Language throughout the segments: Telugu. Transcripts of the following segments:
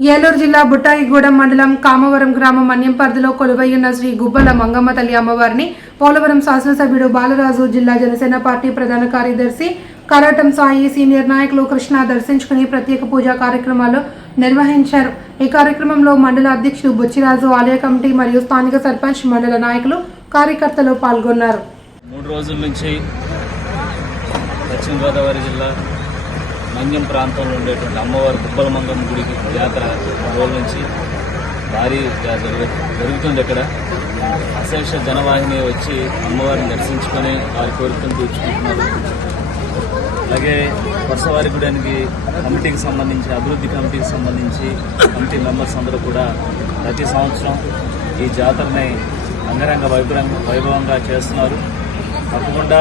ఏలూరు జిల్లా బుట్టాయిగూడెం మండలం కామవరం గ్రామం మన్యం కొలువయ్యున్న శ్రీ గుబ్బల మంగమ్మ తల్లి అమ్మవారిని పోలవరం శాసనసభ్యుడు బాలరాజు జిల్లా జనసేన పార్టీ ప్రధాన కార్యదర్శి కరాటం సాయి సీనియర్ నాయకులు కృష్ణ దర్శించుకుని ప్రత్యేక పూజా కార్యక్రమాలు నిర్వహించారు. ఈ కార్యక్రమంలో మండల అధ్యక్షుడు బుచ్చిరాజు ఆలయ కమిటీ మరియు స్థానిక సర్పంచ్ మండల నాయకులు కార్యకర్తలు పాల్గొన్నారు. మూడు రోజుల నుంచి పశ్చిమ గోదావరి జిల్లా మంజం ప్రాంతంలో ఉండేటువంటి అమ్మవారి గుబ్బల మంగం గుడికి జాతర రోజు నుంచి భారీ జరుగుతుంది ఇక్కడ. అశేష జనవాహిని వచ్చి అమ్మవారిని దర్శించుకొని వారి కోరికను తీర్చుకుంటున్నారు. అలాగే వర్షవారి గుడానికి కమిటీకి సంబంధించి అభివృద్ధి కమిటీకి సంబంధించి కమిటీ మెంబర్స్ అందరూ కూడా ప్రతి సంవత్సరం ఈ జాతరని అంగరంగ వైభవంగా వైభవంగా చేస్తున్నారు. తప్పకుండా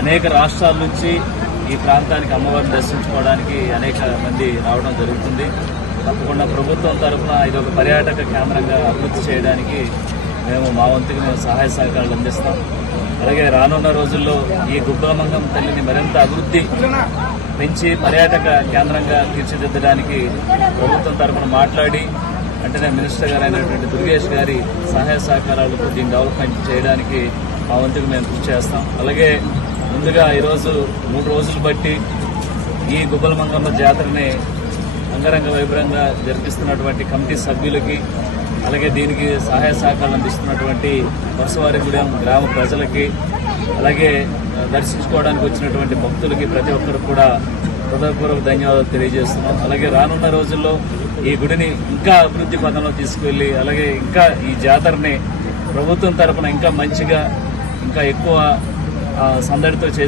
అనేక రాష్ట్రాల నుంచి ఈ ప్రాంతానికి అమ్మవారిని దర్శించుకోవడానికి అనేక మంది రావడం జరుగుతుంది. తప్పకుండా ప్రభుత్వం తరఫున ఇది ఒక పర్యాటక కేంద్రంగా అభివృద్ధి చేయడానికి మేము మా వంతుకి మేము సహాయ సహకారాలు అందిస్తాం. అలాగే రానున్న రోజుల్లో ఈ గుబ్బలమంగం తల్లిని మరింత అభివృద్ధి పెంచి పర్యాటక కేంద్రంగా తీర్చిదిద్దడానికి ప్రభుత్వం తరఫున మాట్లాడి వెంటనే మినిస్టర్ గారు అయినటువంటి దుర్గేష్ గారి సహాయ సహకారాలతో దీన్ని డెవలప్మెంట్ చేయడానికి మా వంతుకు మేము కృషి చేస్తాం. అలాగే ముందుగా ఈరోజు మూడు రోజులు బట్టి ఈ గుబ్బలమంగమ్మ జాతరని అంగరంగ వైభవంగా జరిపిస్తున్నటువంటి కమిటీ సభ్యులకి అలాగే దీనికి సహాయ సహకారాలు అందిస్తున్నటువంటి వర్షవారిగూడెం గ్రామ ప్రజలకి అలాగే దర్శించుకోవడానికి వచ్చినటువంటి భక్తులకి ప్రతి ఒక్కరు కూడా హృదయపూర్వక ధన్యవాదాలు తెలియజేస్తున్నాం. అలాగే రానున్న రోజుల్లో ఈ గుడిని ఇంకా అభివృద్ధి పథంలో తీసుకువెళ్ళి అలాగే ఇంకా ఈ జాతరని ప్రభుత్వం తరపున ఇంకా మంచిగా ఇంకా ఎక్కువ సందడితో చేసే